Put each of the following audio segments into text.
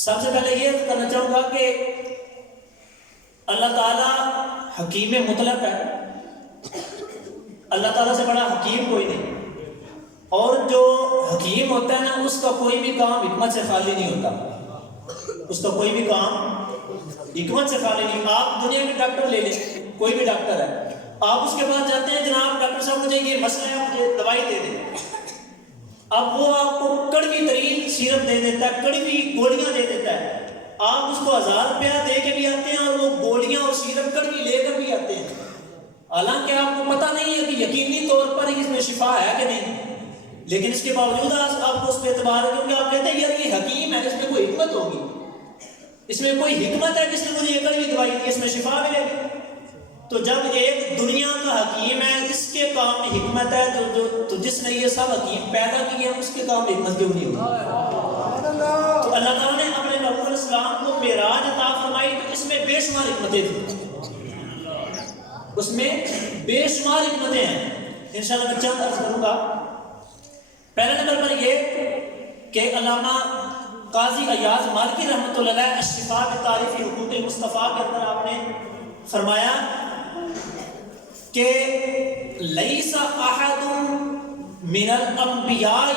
سب سے پہلے یہ کرنا چاہوں گا کہ اللہ تعالیٰ حکیم مطلق ہے، اللہ تعالیٰ سے بڑا حکیم کوئی نہیں، اور جو حکیم ہوتا ہے نا اس کا کوئی بھی کام حکمت سے خالی نہیں ہوتا، اس کا کوئی بھی کام حکمت سے خالی نہیں۔ آپ دنیا کے ڈاکٹر لے لیں، کوئی بھی ڈاکٹر ہے، آپ اس کے پاس جاتے ہیں، جناب ڈاکٹر صاحب مجھے یہ مسئلہ ہے، مجھے دوائی دے دیں، اب وہ آپ کو کڑوی ترین سیرپ دے دیتا ہے، کڑوی گولیاں دے دیتا ہے، آپ اس کو 1000 روپیہ دے کے بھی آتے ہیں اور وہ گولیاں اور سیرپ کڑوی لے کر بھی آتے ہیں، حالانکہ آپ کو پتہ نہیں ہے کہ یقینی طور پر اس میں شفا ہے کہ نہیں، لیکن اس کے باوجود آپ کو اس پہ اعتبار ہے، کیونکہ آپ کہتے ہیں یار یہ حکیم ہے، اس میں کوئی حکمت ہوگی، اس میں کوئی حکمت ہے جس نے مجھے یہ کڑوی دوائی دی، اس میں شفا ملے گی۔ تو جب ایک دنیا کا حکیم ہے، اس کے کام میں حکمت ہے، تو جس نے یہ سب حکیم پیدا کیے ہیں اس کے کام میں حکمت کیوں نہیں ہوگی؟ تو اللہ تعالیٰ نے اپنے نبی علیہ السلام کو معراج عطا فرمائی، تو اس میں بے شمار حکمتیں تھیں، اس میں بے شمار حکمتیں ہیں، انشاءاللہ میں چند عرض کروں گا۔ پہلے نمبر پر یہ کہ علامہ قاضی ایاز مالکی رحمۃ اللہ علیہ الشفاء بتعریف حقوق المصطفیٰ کے اندر آپ نے فرمایا کہ لیس احد من الانبیاء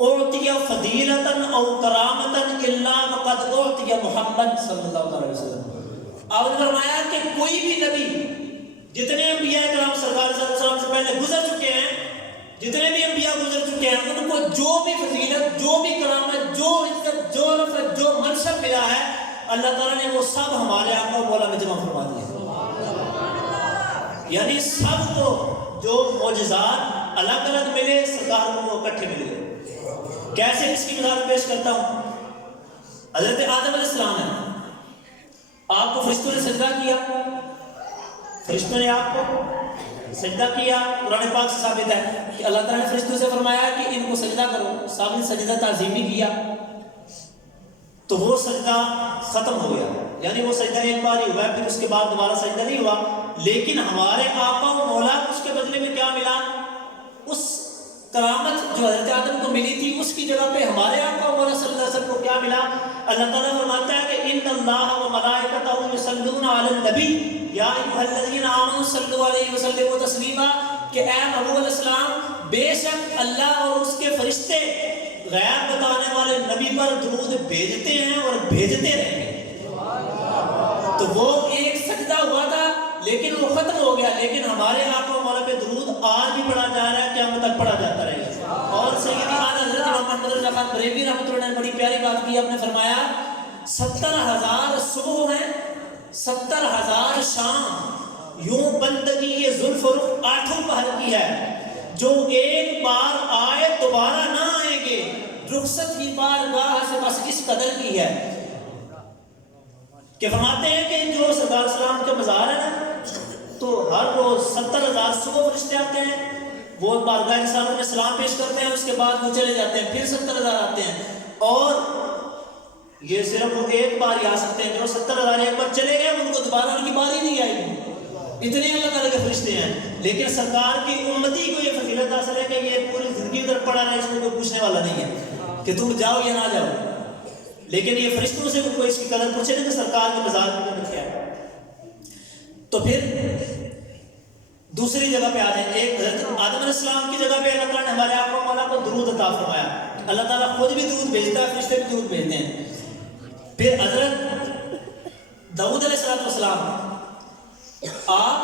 اعطی فضیلتا او کرامتا الا وقد اعطی محمد صلی اللہ علیہ وسلم۔ آپ نے فرمایا کہ کوئی بھی نبی، جتنے انبیاء کرام سرکار صلی اللہ علیہ وسلم سے پہلے گزر چکے ہیں، جتنے بھی انبیاء گزر چکے ہیں، ان کو جو بھی فضیلت، جو بھی کرامت، جو عزت، جو رفعت، جو منصب ملا ہے، اللہ تعالیٰ نے وہ سب ہمارے آقا و مولا میں جمع فرما دیا، یعنی سب کو جو معجزات الگ الگ ملے سرکار کو وہ اکٹھے ملے۔ کیسے اس کی مثال پیش کرتا ہوں، حضرت آدم علیہ السلام ہے، آپ کو فرشتوں نے سجدہ کیا، فرشتوں نے آپ کو سجدہ کیا، قرآن پاک سے ثابت ہے کہ اللہ تعالیٰ نے فرشتوں سے فرمایا کہ ان کو سجدہ کرو، صاحب نے سجدہ تعظیمی کیا، تو وہ سجدہ ختم ہو گیا، یعنی وہ سجدہ ایک بار ہی ہوا ہے، پھر اس کے بعد دوبارہ سجدہ نہیں ہوا، لیکن ہمارے آقا و مولا اس کے بدلے میں کیا ملا؟ اس کرامت جو حضرت آدم کو ملی تھی اس کی جگہ پہ ہمارے آقا و مولا صلی اللہ علیہ وسلم کو کیا ملا؟ اللہ تعالیٰ فرماتا ہے کہ ان اللہ و ملائکتہ یصلون علی النبی یا ایھا الذین آمنوا صلوا علیہ وسلم تسلیما، کہ اے محبوب علیہ السلام بے شک اللہ اور اس کے فرشتے غیب بتانے والے نبی پر درود بھیجتے ہیں اور بھیجتے رہیں گے۔ تو وہ ایک سجدہ ہوا تھا لیکن وہ ختم ہو گیا، لیکن ہمارے آقا و مولا پہ درود آج بھی پڑھا جا رہا ہے، قیامت تک پڑھا جاتا رہے گا۔ اور سیدی اعلیٰ حضرت محمد رضا خان بریلوی رحمۃ اللہ نے بڑی پیاری بات کی، آپ نے فرمایا 70,000 صبح ہیں، 70,000 شام، یوں بندگی یہ زلف و رخ 8 پہر کی ہے، جو ایک بار آئے دوبارہ نہ آئیں گے، رخصت ہی بارگاہ سے بس اس قدر کی ہے، کہ فرماتے ہیں کہ جو سرکار السلام کا مزار ہے نا، تو ہر روز 70,000 صبح فرشتے آتے ہیں، وہ بارگاہ رسالت میں سلام پیش کرتے ہیں، اس کے بعد وہ چلے جاتے ہیں، پھر 70,000 آتے ہیں، اور یہ صرف وہ ایک بار ہی آ سکتے ہیں، جو 70,000 ایک بار چلے گئے ان کو دوبارہ ان کی باری نہیں آئے گی، اتنے اللہ تعالیٰ کے فرشتے ہیں، لیکن سرکار کی امتی کو یہ فضیلت حاصل ہے کہ یہ پوری زندگی ادھر پڑا رہے، اس کو کوئی پوچھنے والا نہیں ہے کہ تم جاؤ یا نہ جاؤ، لیکن یہ فرشتوں سے کوئی اس کی قدر پوچھے نہیں کہ سرکار کے مزار میں کیا ہے۔ تو پھر دوسری جگہ پہ آ جائیں، ایک حضرت آدم علیہ السلام کی جگہ پہ اللہ تعالیٰ نے ہمارے آقا و مولا کو درود عطا فرمایا، اللہ تعالیٰ خود بھی درود بھیجتا ہے، فرشتے بھی درود بھیجتے ہیں۔ پھر حضرت داؤد علیہ السلام، آپ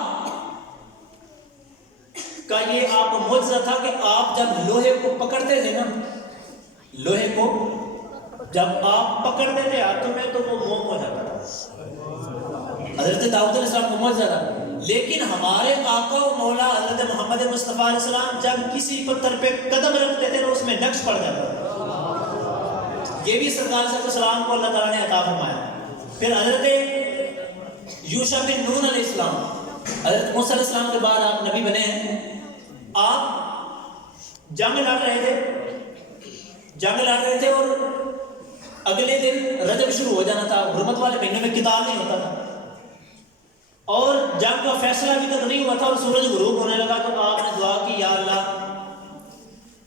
کا یہ آپ کا معجزہ تھا کہ آپ جب لوہے کو پکڑتے تھے نا، لوہے کو جب آپ پکڑتے تھے ہاتھوں میں تو وہ موم ہو جاتا تھا، حضرت داؤد علیہ السلام کو معجزہ تھا، لیکن ہمارے آقا و مولا حضرت محمد مصطفیٰ علیہ السلام جب کسی پتھر پہ قدم رکھتے تھے تو اس میں نقش پڑ جاتا تھا، یہ بھی سرکار صلی اللہ علیہ وسلم کو اللہ تعالیٰ نے عطا فرمایا۔ پھر حضرت یوشع بن نون علیہ السلام، حضرت موسیٰ علیہ السلام کے بعد آپ نبی بنے ہیں، آپ جنگ لڑ رہے تھے اور اگلے دن رجب شروع ہو جانا تھا، حرمت والے مہینے میں قتال نہیں ہوتا تھا، اور جنگ کا فیصلہ ابھی تک نہیں ہوا تھا اور سورج غروب ہونے لگا، تو آپ نے دعا کی یا اللہ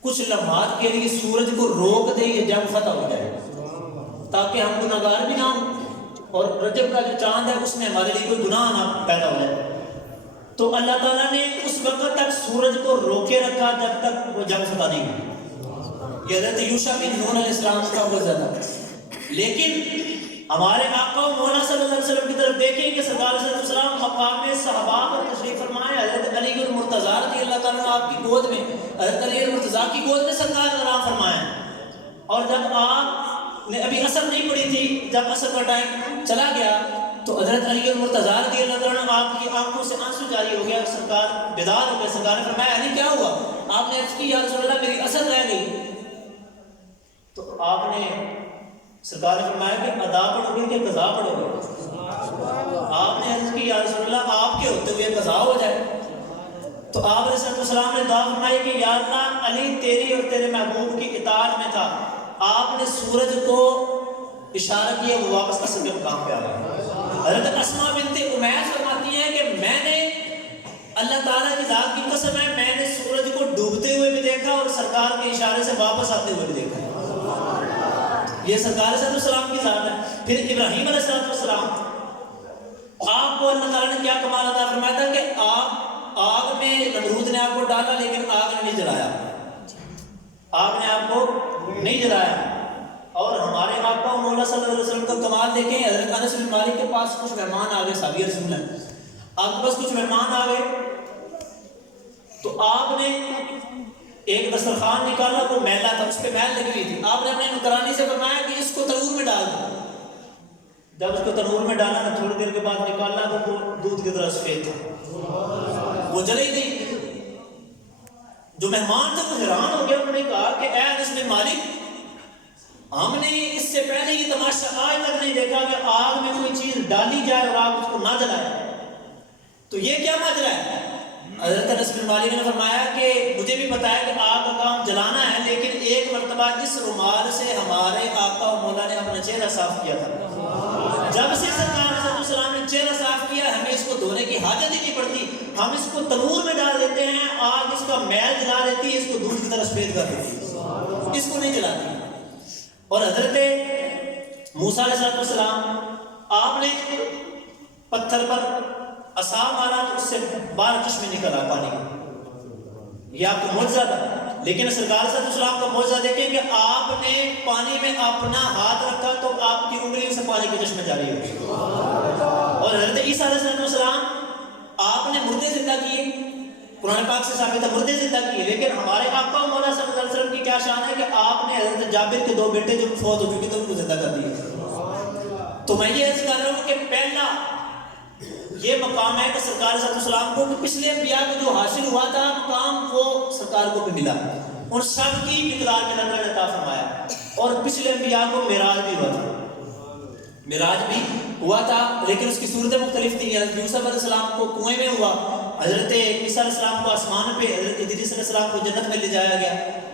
کچھ لمحات کے لیے سورج کو روک دے، یہ جنگ فتح ہو جائے، تاکہ ہم گناہگار بھی نہ ہوں اور رجب کا جو چاند ہے اس میں ہمارے لیے کوئی گناہ نہ پیدا ہو جائے۔ تو اللہ تعالیٰ نے اس وقت تک سورج کو روکے رکھا جب تک وہ جنگ فتح نہیں ہوئی۔ یہ حضرت یوشع بن نون علیہ السلام کا معجزہ تھا۔ لیکن ہمارے آقا و مولا صلی اللہ علیہ وسلم کی طرف دیکھیں کہ سرکار صلی اللہ علیہ وسلم مقام صحابہ پر تشریف فرمائے، حضرت علی المرتضیٰ رضی اللہ تعالیٰ عنہ آپ کی گود میں، حضرت علی المرتضیٰ کی گود میں سرکار آرام فرمائے۔ اور جب آپ نے ابھی عصر نہیں پڑھی تھی، جب عصر کا ٹائم چلا گیا تو حضرت علی المرتضیٰ رضی اللہ تعالیٰ عنہ آپ کی آنکھوں سے آنسو جاری ہو گیا، سرکار بیدار ہو گئے۔ سرکار نے فرمایا علی کیا ہوا؟ آپ نے عرض کی یا رسول اللہ میری عصر رہ گئی۔ تو آپ نے سرکار نے فرمایا کہ ادا پڑھو گے کہ قضا پڑھو گے؟ آپ نے عرض کی یا رسول اللہ آپ کے ہوتے ہوئے قضا ہو جائے۔ تو آپ علیہ السلام نے دعا فرمائی کہ یا اللہ علی تیری اور تیرے محبوب کی اطاعت میں تھا، آپ نے سورج کو اشارہ کیا، وہ واپس اصل کے مقام پہ آ گیا۔ حضرت اسماء بنت امیس فرماتی ہیں کہ میں نے اللہ تعالیٰ کی ذات کی قسم ہے میں نے سورج کو ڈوبتے ہوئے بھی دیکھا اور سرکار کے اشارے سے واپس آتے ہوئے بھی دیکھا۔ یہ سرکار صلی اللہ علیہ وسلم کی ذات ہے۔ پھر ابراہیم علیہ السلام آپ کو اللہ تعالیٰ نے کیا کمال عطا فرمایا تھا کہ آگ میں نمرود نے آپ کو ڈالا لیکن آگ نے نہیں جلایا، آگ نے آپ کو نہیں جلایا۔ اور ہمارے آقا و مولا صلی اللہ علیہ وسلم کا کمال دیکھیں، حضرت انس بن مالک کے پاس کچھ مہمان آ گئے، صحابی رسول ہیں، آپ کے پاس کچھ مہمان آ گئے تو آپ نے ایک دسترخوان نکالا، وہ میلا تھا، اس پہ میل لگی ہوئی تھی۔ آپ نے اپنے نوکرانی سے فرمایا کہ اس کو تنور میں ڈال دو۔ جب اس کو تنور میں ڈالا نا تھوڑی دیر کے بعد نکالا تو وہ دودھ کی طرح سفید تھا، وہ جلی نہیں۔ جو مہمان تھے وہ حیران ہو گیا، انہوں نے کہا کہ اے انس بن مالک ہم نے اس سے پہلے یہ تماشا آج تک نہیں دیکھا کہ آگ میں کوئی چیز ڈالی جائے اور آپ اس کو نہ جلائے، تو یہ کیا ماجرا ہے؟ حضرت انس بن مالک نے فرمایا کہ مجھے بھی پتا ہے کہ آگ کا کام جلانا ہے، لیکن ایک مرتبہ اس رومال سے ہمارے آقا و مولا نے اپنا چہرہ صاف کیا تھا، جب سے سرکار صلی اللہ علیہ وسلم نے چہرہ صاف کیا ہمیں اس کو دھونے کی حاجت ہی نہیں پڑتی، ہم اس کو تنور میں ڈال دیتے ہیں، آگ اس کا میل جلا دیتی ہے، اس کو دودھ کی طرح سفید کر دیتی ہے، اس کو نہیں جلاتی۔ اور حضرت موسیٰ علیہ السلام آپ نے پتھر پر عصا مارا تو اس سے 12 چشمے نکل آ پانی کے، یہ آپ کو معجزہ تھا۔ لیکن سرکار صلی اللہ علیہ وسلم کا معجزہ دیکھیں کہ آپ نے پانی میں اپنا ہاتھ رکھا تو آپ کی انگلیوں سے پانی کے چشمے جاری ہوئے۔ اور حضرت عیسیٰ علیہ السلام آپ نے مردے زندہ کیے، قرآن پاک سے ثابت ہے مردے زندہ کیے، لیکن ہمارے آقا و مولا صلی اللہ علیہ وسلم کی کیا شان ہے کہ آپ نے حضرت جابر کے 2 بیٹے جو فوت ہو چکے تھے ان کو زندہ کر دیے۔ تو میں یہ عرض کر رہا ہوں کہ پہلا یہ مقام ہے کہ سرکار صلی اللہ علیہ وسلم کو پچھلے انبیاء کو جو حاصل ہوا تھا مقام وہ سرکار کو بھی ملا، ان سب کی مقدار میں اللہ نے عطا فرمایا۔ اور پچھلے انبیاء کو معراج بھی ہوا تھا، معراج بھی ہوا تھا لیکن اس کی صورتیں مختلف تھیں۔ حضرت یوسف علیہ السلام کو کنویں میں ہوا، حضرت عیسیٰ علیہ السلام کو آسمان پہ، حضرت ادریس علیہ السلام کو جنت میں لے جایا گیا،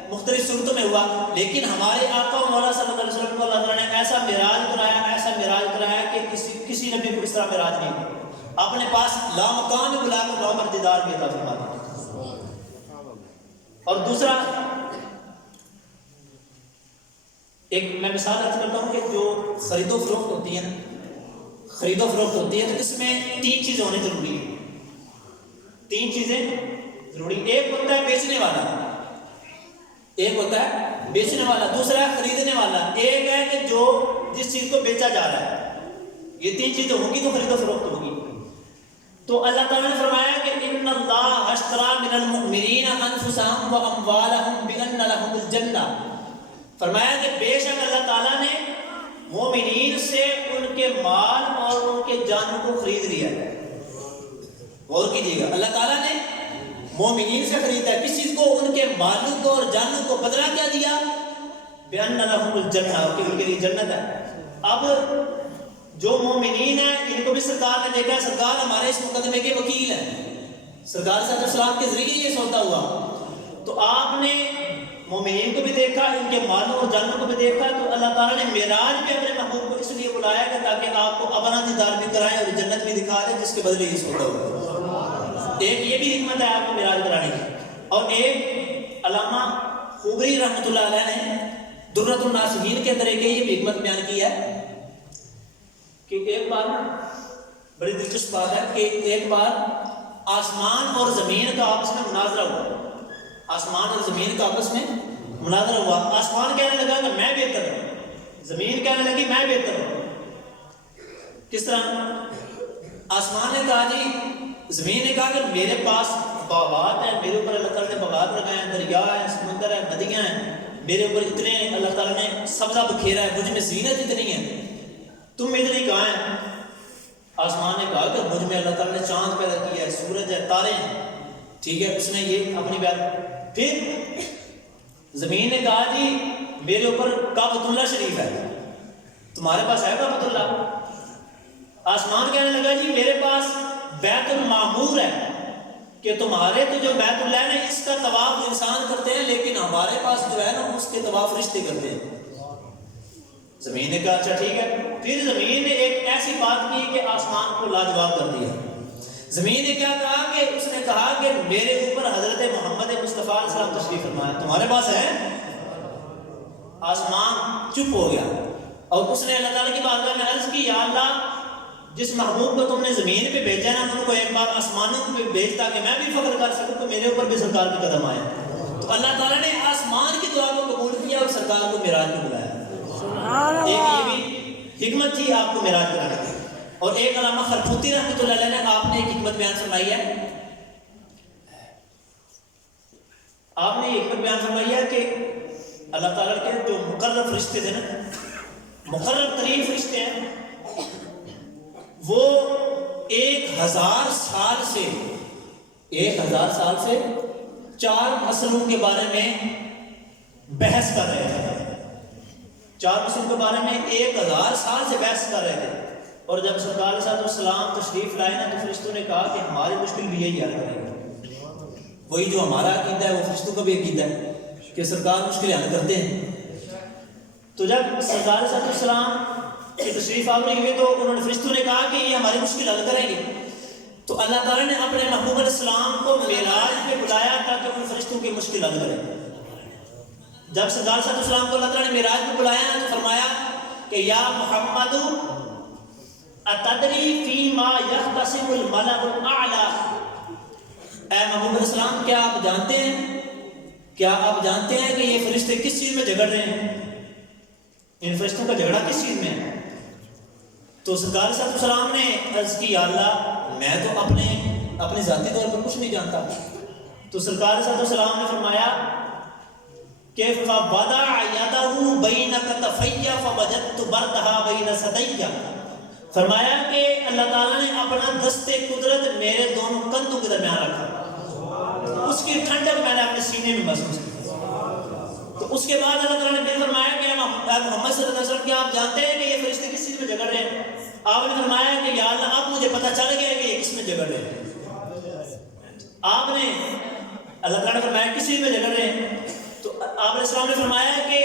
مختلف صورتوں میں ہوا۔ لیکن ہمارے آقا و مولا صلی اللہ علیہ وسلم کو اللہ تعالیٰ نے ایسا معراج کرایا، ایسا معراج کرایا کہ کسی نبی کو اس طرح معراج نہیں ہوا، اپنے پاس لامکان میں بلا کر لامر دیدار بھی عطا فرما دیا۔ اور دوسرا ایک میں مثال عرض کرتا ہوں کہ جو خرید و فروخت ہوتی ہے نا، خرید و فروخت ہوتی ہے تو اس میں 3 چیزیں ہونی ضروری ہے، 3 چیزیں ضروری۔ ایک ہوتا ہے بیچنے والا، ایک ہوتا ہے بیچنے والا، دوسرا ہے خریدنے والا، ایک ہے کہ جو جس چیز کو بیچا جا رہا ہے۔ یہ 3 چیزیں ہوں گی تو خرید و فروخت ہوگی۔ تو اللہ تعالیٰ نے فرمایا کہ ان اللہ اشترى من المؤمنین انفسهم واموالهم بان لهم الجنہ، فرمایا کہ بے شک اللہ تعالیٰ نے مومنین سے ان کے مال اور ان کے جانوں کو خرید لیا ہے۔ غور کیجیے گا، اللہ تعالیٰ نے مومنین سے خریدا ہے، کس چیز کو؟ ان کے مالوں کو اور جانوں کو۔ بدلہ کیا دیا؟ بان لهم الجنہ، کہ ان کے لیے جنت ہے۔ اب جو مومنین ہیں ان کو بھی سرکار نے دیکھا، سرکار ہمارے اس مقدمے کے وکیل ہیں، سرکار صلی اللہ علیہ وسلم کے ذریعے یہ سودا ہوا، تو آپ نے مومنین کو بھی دیکھا، ان کے مالوں اور جانوں کو بھی دیکھا۔ تو اللہ تعالیٰ نے معراج بھی اپنے محبوب کو اس لیے بلایا کہ تاکہ آپ کو اپنا دیدار بھی کرائیں اور جنت بھی دکھا دیں جس کے بدلے یہ سودا ہوا۔ ایک یہ بھی حکمت ہے آپ کو معراج کرانے کی۔ اور ایک علامہ خوبری رحمۃ اللہ علیہ نے درۃ الناصحین کے اندر ایک یہ حکمت بیان کی ہے کہ ایک بار بڑی دلچسپ بات ہے کہ ایک بار آسمان اور زمین کا آپس میں مناظرہ ہوا. آسمان اور زمین کا آپس میں مناظرہ ہوا. آسمان کہنے لگا کہ میں بہتر ہوں, زمین کہنے لگی میں بہتر ہوں. کس طرح؟ آسمان نے کہا جی, زمین نے کہا کہ میرے پاس باغات ہیں, میرے اوپر اللہ تعالیٰ نے باغات لگائے ہیں, دریا ہے, سمندر ہے, ندیاں ہیں, میرے اوپر اتنے اللہ تعالیٰ نے سبزہ بکھیرا ہے, مجھ میں زینت اتنی ہے, تم ادھر ہی کہاں ہیں؟ آسمان نے کہا کہ مجھ میں اللہ تعالیٰ نے چاند پیدا کیا ہے, سورج ہے, تارے ہیں. ٹھیک ہے, اس نے یہ اپنی بات. پھر زمین نے کہا جی میرے اوپر کعبۃ اللہ شریف ہے, تمہارے پاس ہے کعبۃ اللہ؟ آسمان کہنے لگا جی میرے پاس بیت المعمور ہے, کہ تمہارے تو جو بیت اللہ ہے اس کا طواف انسان کرتے ہیں, لیکن ہمارے پاس جو ہے نا اس کے طواف فرشتے کرتے ہیں. زمین نے کہا اچھا ٹھیک ہے. پھر زمین نے ایک ایسی بات کی کہ آسمان کو لاجواب کر دیا. زمین نے کیا کہا کہ اس نے کہا کہ میرے اوپر حضرت محمد مصطفیٰ علیہ السلام تشریف فرمایا, تمہارے پاس ہے؟ آسمان چپ ہو گیا اور اس نے اللہ تعالیٰ کی بارگاہ میں عرض کی, یا اللہ جس محبوب کو تم نے زمین پہ بھیجا نا, ان کو ایک بار آسمانوں پہ بھیج تاکہ میں بھی فخر کر سکوں کہ میرے اوپر بھی سرکار کے قدم آئے. تو اللہ تعالیٰ نے آسمان کی دعا کو قبول کیا اور سرکار کو معراج میں بلایا. ایک یہ بھی حکمت تھی آپ کو معراج کرانے کی. اور ایک علامہ خرفوتی رحمۃ اللہ علیہ نے آپ نے ایک حکمت بیان فرمائی ہے. آپ نے ایک حکمت بیان فرمائی ہے کہ اللہ تعالیٰ کے جو مقرر فرشتے تھے نا, مقرر ترین فرشتے ہیں, وہ 1000 سال سے 4 مسئلوں کے بارے میں بحث کر رہے تھے. 4 مسئلوں کے بارے میں 1000 سال سے بحث کر رہے تھے. اور جب سرکار علیہ السلام تشریف لائے نا تو فرشتوں نے کہا کہ ہماری مشکل بھی یہی حل کریں گے. وہی جو ہمارا عقیدہ ہے وہ فرشتوں کا بھی عقیدہ ہے کہ سرکار مشکل حل کرتے ہیں. تو جب سرکار علیہ السلام کی تشریف آوری ہوئی تو انہوں نے فرشتوں نے کہا کہ یہ ہماری مشکل حل کریں گے. تو اللہ تعالیٰ نے اپنے محبوب علیہ السلام کو معراج پہ بلایا تاکہ ان فرشتوں کی مشکل حل کریں. جب سرکار صلی اللہ علیہ وسلم کو اللہ تعالیٰ نے معراج پہ بلایا تو فرمایا کہ یا محمد اتدری فیما یختصم الملأ الاعلی, اے محبوب علیہ السلام کیا آپ جانتے ہیں کہ یہ فرشتے کس چیز میں جھگڑ رہے ہیں؟ ان فرشتوں کا جھگڑا کس چیز میں ہے؟ تو سرکار صلی اللہ علیہ وسلم نے عرض کی, یا اللہ میں تو اپنے ذاتی طور پر کچھ نہیں جانتا. تو سرکار صلی اللہ علیہ وسلم نے فرمایا کہ فَوَضَعَ يَدَهُ بَيْنَ كَتَفَيَّ فَوَجَدْتُ بَرْدَهَا بَيْنَ صَدَيَّ. فرمایا کہ اللہ تعالیٰ نے اپنا دست قدرت میرے دونوں کندھوں کے درمیان رکھا, اس کی ٹھنڈک میں نے اپنے سینے میں محسوس کی. تو اس کے بعد اللہ تعالیٰ نے پھر فرمایا کہ محمد صلی اللہ علیہ وسلم کیا آپ جانتے ہیں کہ یہ فرشتے کس چیز میں جھگڑ رہے ہیں؟ آپ نے فرمایا کہ یا اللہ اب مجھے پتہ چل گیا کہ یہ کس میں جھگڑ رہے ہیں. آپ نے اللہ تعالیٰ نے فرمایا کس چیز میں جھگڑ رہے ہیں؟ تو آپ علیہ السلام نے فرمایا کہ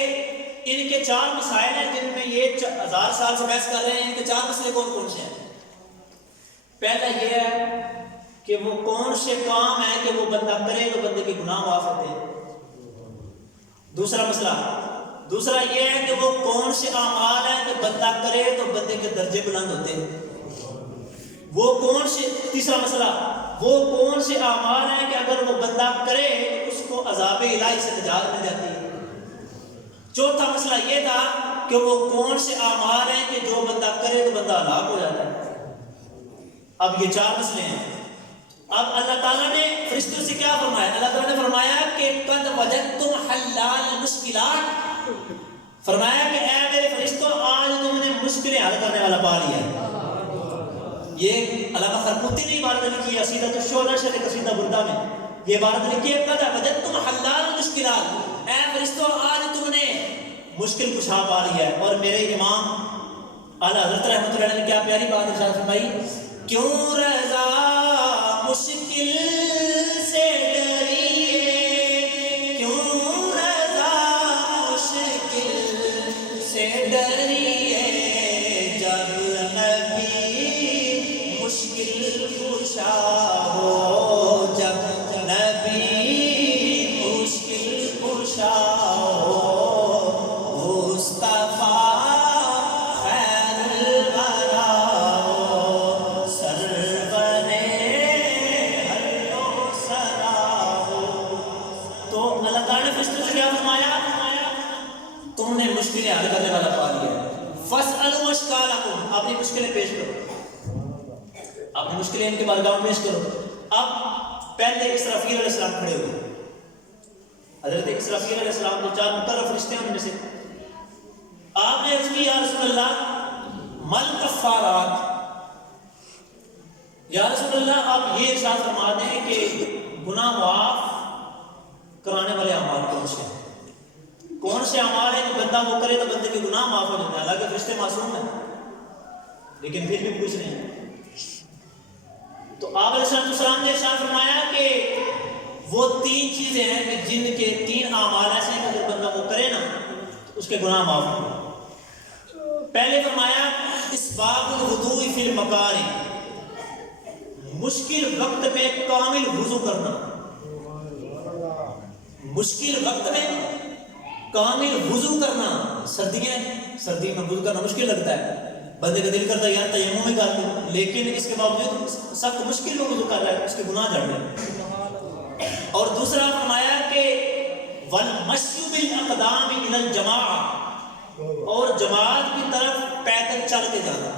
ان کے 4 مسائل ہیں جن میں یہ 1000 سال سے بحث کر رہے ہیں. ان کے 4 مسئلے کون سے ہیں؟ پہلا یہ ہے کہ وہ کون سے کام ہیں کہ وہ بندہ کرے تو بندے کے گناہ معاف ہوتے ہیں. دوسرا یہ ہے کہ وہ کون سے اعمال ہیں کہ بندہ کرے تو بندے کے درجے بلند ہوتے ہیں. تیسرا مسئلہ وہ کون سے اعمال ہیں کہ اگر وہ بندہ کرے تو اس کو عذاب الہی سے نجات مل جاتی ہے. چوتھا مسئلہ یہ تھا کہ وہ کون سے اعمال ہیں کہ جو بندہ کرے تو بندہ ہلاک ہو جاتا ہے. اب یہ 4 مسئلے ہیں. اب اللہ تعالیٰ نے فرشتوں سے کیا فرمایا؟ اللہ تعالیٰ نے فرمایا کہ قد وجدتم حلال المشکلات, فرمایا کہ اے میرے فرشتوں آج تم نے مشکلیں حل کرنے والا پا لیا ہے. یہ علامہ خرفوتی نے عبارت لکھی ہے عقیدۃ الشہداء شرح قصیدہ بردہ میں. یہ عبارت لکھی ہے قد وجدتم حلال المشکلات, اے فرشتوں آج تم نے مشکل کشا پا لیا ہے. اور میرے امام اعلیٰ حضرت رحمۃ اللہ علیہ نے کیا پیاری بات ارشاد فرمائی, کیوں رضا مشکل سے ڈریے, کیوں رضا مشکل سے ڈریے, جب نبی مشکل کشا ہو, جب نبی مشکل کشا ہو, اپنی مشکلیں پیش کرو، اپنی مشکلیں ان کے بارگاہ میں پیش کرو. اب پہلے اسرافیل علیہ السلام کھڑے ہوئے. حضرت اسرافیل علیہ السلام جو 4 مقرر فرشتے ہیں ان میں سے. آپ نے عرض کی یا رسول اللہ مل کفارات، یا رسول اللہ آپ یہ ارشاد فرما دیں کہ گناہ معاف کرانے والے اعمال کون سے ہیں؟ کون سے اعمال ہیں کہ بندہ وہ کرے تو بندے کے گناہ معاف ہو جاتے ہیں؟ حالانکہ فرشتے معصوم ہیں لیکن پھر بھی پوچھ رہے ہیں. تو آپ علیہ السلام نے ارشاد فرمایا کہ وہ 3 چیزیں ہیں کہ جن کے 3 اعمال ایسے ہیں کہ اگر بندہ وہ کرے نا تو اس کے گناہ معاف ہوں گے. پہلے فرمایا اسباغ الوضوء فی المکارہ، مشکل وقت میں کامل وضو کرنا. مشکل وقت میں کامل وضو کرنا. سردی میں وضو کرنا مشکل لگتا ہے، بندے کا دل کرتا ہے یار تیمم میں کر لوں، لیکن اس کے باوجود سخت مشکل میں وضو کر رہا ہے، اس کے گناہ جڑ رہے ہیں. اور دوسرا فرمایا کہ والمشی بالاقدام الی الجماعہ، اور جماعت کی طرف پیدل چل کے جانا.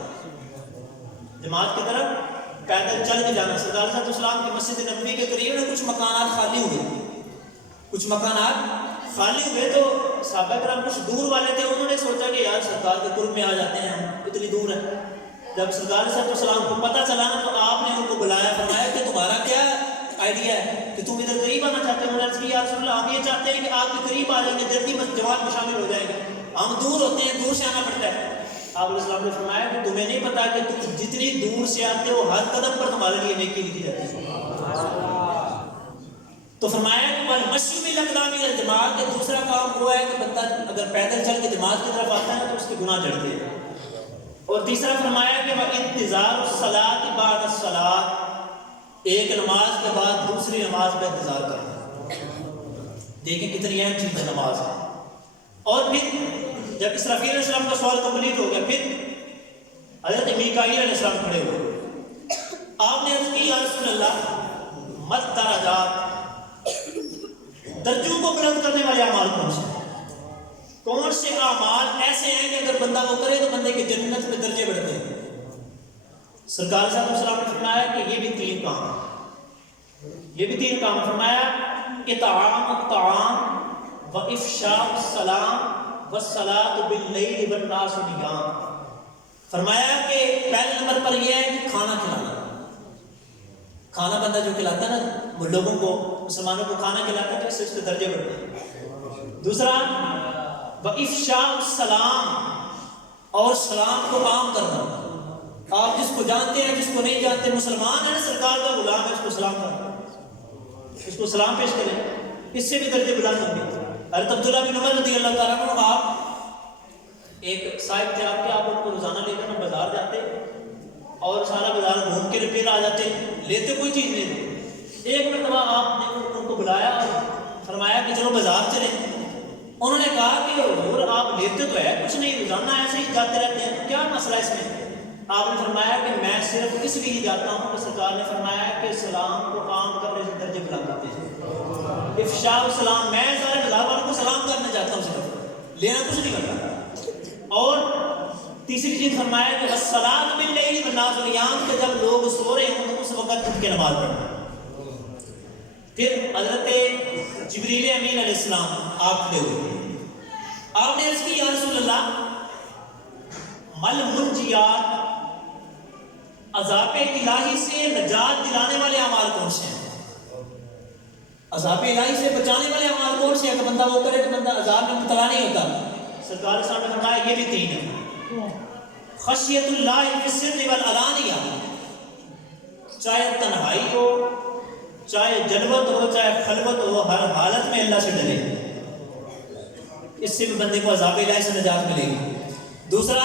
جماعت کی طرف پیدل چل کے جانا. سرکار صلی اللہ علیہ وسلم کی مسجد نبوی کے قریب میں کچھ مکانات خالی ہوئے، کچھ مکانات خالی ہوئے تو صحابہ کرام کچھ دور والے تھے، انہوں نے سوچا کہ یار سرکار کے قرب میں آ جاتے ہیں، ہم اتنی دور ہیں. جب سرکار صلی اللہ علیہ وسلم کو پتہ چلا نا تو آپ نے ان کو بلایا، فرمایا کہ تمہارا کیا آئیڈیا ہے کہ تم ادھر قریب آنا چاہتے ہیں؟ انہوں نے عرض کی یا رسول اللہ ہم یہ چاہتے ہیں کہ آپ کے قریب آ جائیں گے، جلدی جماعت میں شامل ہو جائیں گے، ہم دور ہوتے ہیں، دور سے آنا پڑتا ہے. آپ علیہ السلام نے فرمایا کہ تمہیں نہیں پتا کہ تم جتنی دور سے آتے ہو ہر قدم پر تمہارے لیے نیکی لکھی جاتی ہے. تو فرمایا کہ والمشی بالاقدام الی الجماعہ، کہ دوسرا کام ہوا ہے کہ بندہ اگر پیدل چل کے جماعت کی طرف آتا ہے تو اس کے گناہ جڑتے ہیں. اور تیسرا فرمایا کہ انتظار الصلاۃ بعد الصلاۃ، ایک نماز کے بعد دوسری نماز کا انتظار کرنا. دیکھیں کتنی اہم چیز ہے نماز ہے. اور پھر جب اسرافیل علیہ السلام کا سوال کمپلیٹ ہو گیا پھر حضرت میکائیل علیہ السلام کھڑے ہوئے. آپ نے عرض کی یا رسول اللہ مت درجات، درجوں کو بلند کرنے والے اعمال کون سے ہیں؟ کون سے اعمال ایسے ہیں کہ اگر بندہ وہ کرے تو بندے کے جنت میں درجے بڑھتے ہیں؟ سرکار صلی اللہ علیہ وسلم نے فرمایا کہ یہ بھی 3 کام ہیں، یہ بھی 3 کام. فرمایا اطعام الطعام و افشاء السلام والصلاۃ باللیل والناس نیام. فرمایا کہ پہلے نمبر پر یہ ہے کہ کھانا کھلانا. کھانا بندہ جو کھلاتا ہے نا وہ لوگوں کو، مسلمانوں کو کھانا کھلاتا ہے تو اس سے اس کے درجے بڑھتے ہیں. دوسرا وافشاء السلام، اور سلام کو عام کرنا. آپ جس کو جانتے ہیں جس کو نہیں جانتے، مسلمان ہے نا سرکار کا غلام ہے، اس کو سلام کرنا، اس کو سلام پیش کریں، اس سے بھی درجے بلند ہوں گے. حضرت عبداللہ بن عمر رضی اللہ تعالیٰ عنہ، آپ ایک صاحب تھے آپ کے، آپ ان کو روزانہ لے کر بازار جاتے اور سارا بازار گھوم کے پھر آ جاتے، لیتے کوئی چیز نہیں تھی. ایک مرتبہ آپ نے ان کو بلایا اور فرمایا کہ چلو بازار چلیں. انہوں نے کہا کہ حضور آپ لیتے تو ہے کچھ نہیں، روزانہ ایسے ہی جاتے رہتے ہیں، کیا مسئلہ اس میں؟ آپ نے فرمایا کہ میں صرف اس لیے جاتا ہوں کہ سرکار نے فرمایا کہ سلام کو عام کرنے سے درجے بلند ہوتے ہیں. افشاء السلام، میں سارے بازار والوں کو سلام کرنا چاہتا ہوں، صرف لینا کچھ نہیں کرتا. اور تیسری چیز فرمایا کہ الصلاۃ باللیل والناس نیام، کہ جب لوگ سو رہے ہوں تو اس وقت اٹھ کے نماز پڑھنا. پھر حضرت جبریل امین علیہ السلام آپ کھڑے ہوئے. آپ نے عرض کی یا رسول اللہ مل منجیات، عذاب الہی سے نجات دلانے والے اعمال کون سے ہیں؟ عذاب الہی سے بچانے والے اعمال کون سے ہیں کہ بندہ وہ کرے تو بندہ عذاب میں مبتلا نہیں ہوتا؟ سرکار صاحب نے فرمایا یہ بھی 3 ہیں. خشیت اللہ فی السر والعلانیہ، چاہے تنہائی ہو، چاہے جلوت ہو، چاہے خلوت ہو، ہر حالت میں اللہ سے ڈرے، اس سے بھی بندے کو عذاب الہی سے نجات ملے گی. دوسرا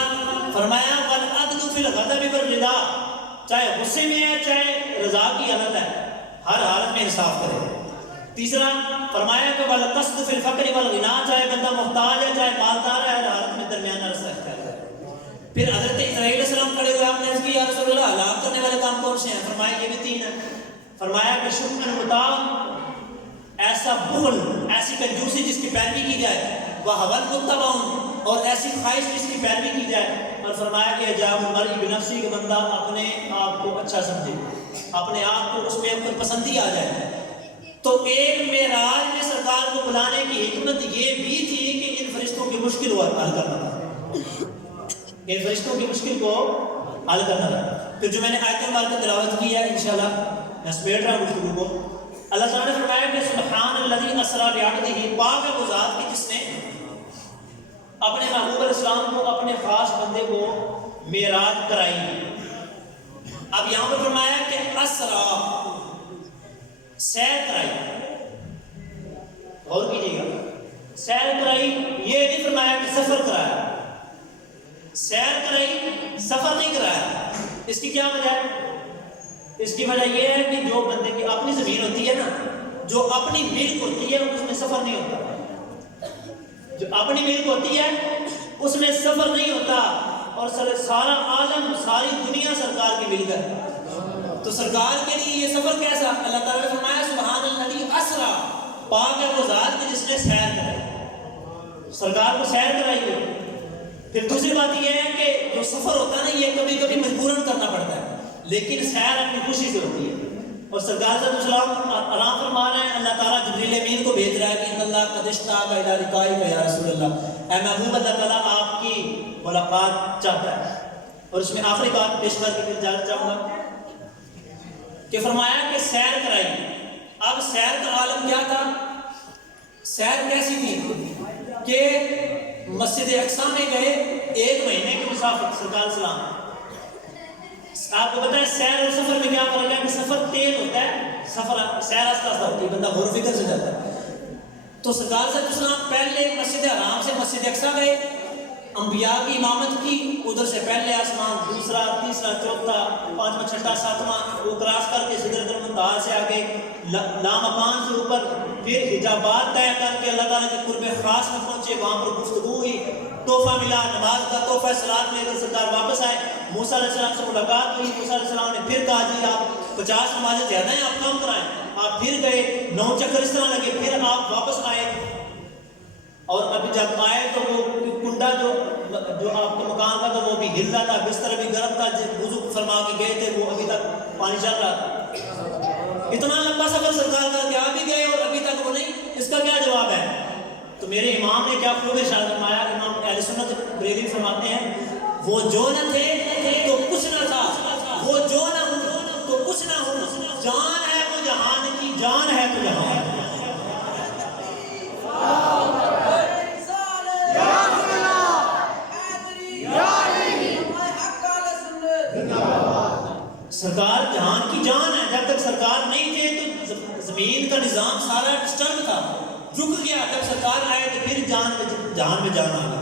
فرمایا والعدل فی الغضب والرضا، چاہے غصے میں ہے چاہے رضا کی حالت ہے، ہر حالت میں انصاف کرے. تیسرا فرمایا کہ والقصد فی الفقر والغنا، چاہے بندہ محتاج ہے چاہے مالدار ہے، ہر حالت میں درمیانہ رستہ اختیار کرے. پھر حضرت اسرائیل علیہ السلام کھڑے ہوئے، آپ نے عرض کی یا رسول اللہ ہلاک کرنے والے کام کون سے ہیں؟ فرمایا یہ بھی 3 ہیں. فرمایا کہ شکر مطاع، ایسا بخل، ایسی کنجوسی جس کی پیروی کی جائے، وہ حول متبعون، اور ایسی خواہش جس کی پیروی کی جائے. اور فرمایا کہ اعجاب المرء بنفسی کہ بندہ اپنے آپ کو اچھا سمجھے، اپنے آپ کو اس میں خود پسندی آ جائے. تو ایک معراج میں سرکار کو بلانے کی حکمت یہ بھی تھی کہ ان فرشتوں کی مشکل کو حل کرنا تھا، ان فرشتوں کی مشکل کو حل کرنا تھا. پھر جو میں نے آیت مبارکہ تلاوت کی ہے انشاءاللہ میں سمیٹ رہا ہوں گفتگو کو. اللہ تعالیٰ نے فرمایا کہ سبحان الذی اسریٰ بعبدہ، پاک ہے وہ ذات کی جس نے اپنے محبوب علیہ السلام کو، اپنے خاص بندے کو معراج کرائی. اب یہاں پر فرمایا کہ اسریٰ، سیر کرائی. غور کیجیے گا، سیر کرائی یہ نہیں فرمایا کہ سفر کرایا. سیر کرائی، سفر نہیں کرایا. اس کی کیا وجہ ہے؟ اس کی وجہ یہ ہے کہ جو بندے کی اپنی زمین ہوتی ہے نا، جو اپنی ملک ہوتی ہے اس میں سفر نہیں ہوتا. جو اپنی ملک ہوتی ہے اس میں سفر نہیں ہوتا. اور سارا عالم، ساری دنیا سرکار کی ملک ہے. تو سرکار کے لیے یہ سفر کیسا؟ اللہ تعالیٰ نے فرمایا سبحان الذی اسریٰ، پاک ہے وہ ذات کی جس نے سیر کرائی، سرکار کو سیر کرائی ہو. پھر دوسری بات یہ ہے کہ جو سفر ہوتا ہے نا یہ کبھی کبھی مجبوراً کرنا پڑتا ہے، لیکن سیر اپنی خوشی سے ہوتی ہے. اور سرکار صلی اللہ علیہ وسلم آرام فرما رہے ہیں، اللہ تعالیٰ جبریل امین کو بھیج رہا ہے کہ ان اللہ قد اشتاق الی لقائک یا رسول اللہ، اے محبوب اللہ تعالیٰ آپ کی ملاقات چاہتا ہے. اور اس میں آخری بات پیش کر کے پھر جانا چاہوں گا کہ فرمایا کہ سیر کرائی. اب سیر کا عالم کیا تھا؟ سیر کیسی تھی کہ مسجد اقصیٰ میں گئے، 1 مہینے کے مسافر سرکار سلام. آپ کو پتا ہے سیر اور سفر میں کیا فرق ہے کہ سفر تیز ہوتا ہے، سفر سیر آستہ آستہ ہوتی ہے، بندہ غور و فکر سے جاتا ہے. تو سرکار صلی اللہ علیہ وسلم پہلے مسجد حرام سے مسجد اقصیٰ گئے، انبیاء کی امامت کی، ادھر سے پہلے آسمان، دوسرا، تیسرا، چوتھا، 5واں، 6واں، 7واں، وہ کراس کر کے سدرۃ المنتہا سے آگے لامکان سے اوپر، پھر حجابات طے کر کے اللہ تعالیٰ کے قرب خاص میں پہنچے. وہاں پر گفتگو ہوئی، تحفہ ملا، نماز کا تحفہ صلات لے کر سرکار واپس آئے. موسیٰ علیہ السلام سے ملاقات ہوئی. موسیٰ علیہ السلام نے پھر کہا جی آپ 50 نمازیں زیادہ ہیں، آپ کم کرائیں. آپ پھر گئے، 9 چکر اس طرح لگے، پھر آپ واپس آئے. اور ابھی جب آئے تو وہ کنڈا جو آپ کا مکان کا تھا وہ بھی ہل رہا تھا، بستر بھی گرم تھا. وضو فرما کے گئے تھے، وہ ابھی تک پانی چل رہا تھا. اتنا لمبا سفر سرکار کر کے آ بھی گئے اور ابھی تک وہ نہیں. اس کا کیا جواب ہے؟ تو میرے امام نے کیا خوب ارشاد فرمایا، امام اہل سنت بریلوی فرماتے ہیں وہ جو نہ تھے تو کچھ نہ تھا، وہ جو نہ ہوں تو کچھ نہ ہوں، جان ہے وہ جہان کی، جان ہے تو جہان ہے. سرکار جہان کی جان ہے. جب تک سرکار نہیں تھے تو زمین کا نظام سارا ڈسٹرب تھا، رک گیا. جب سرکار آئے تو پھر جہان میں جان آ گیا.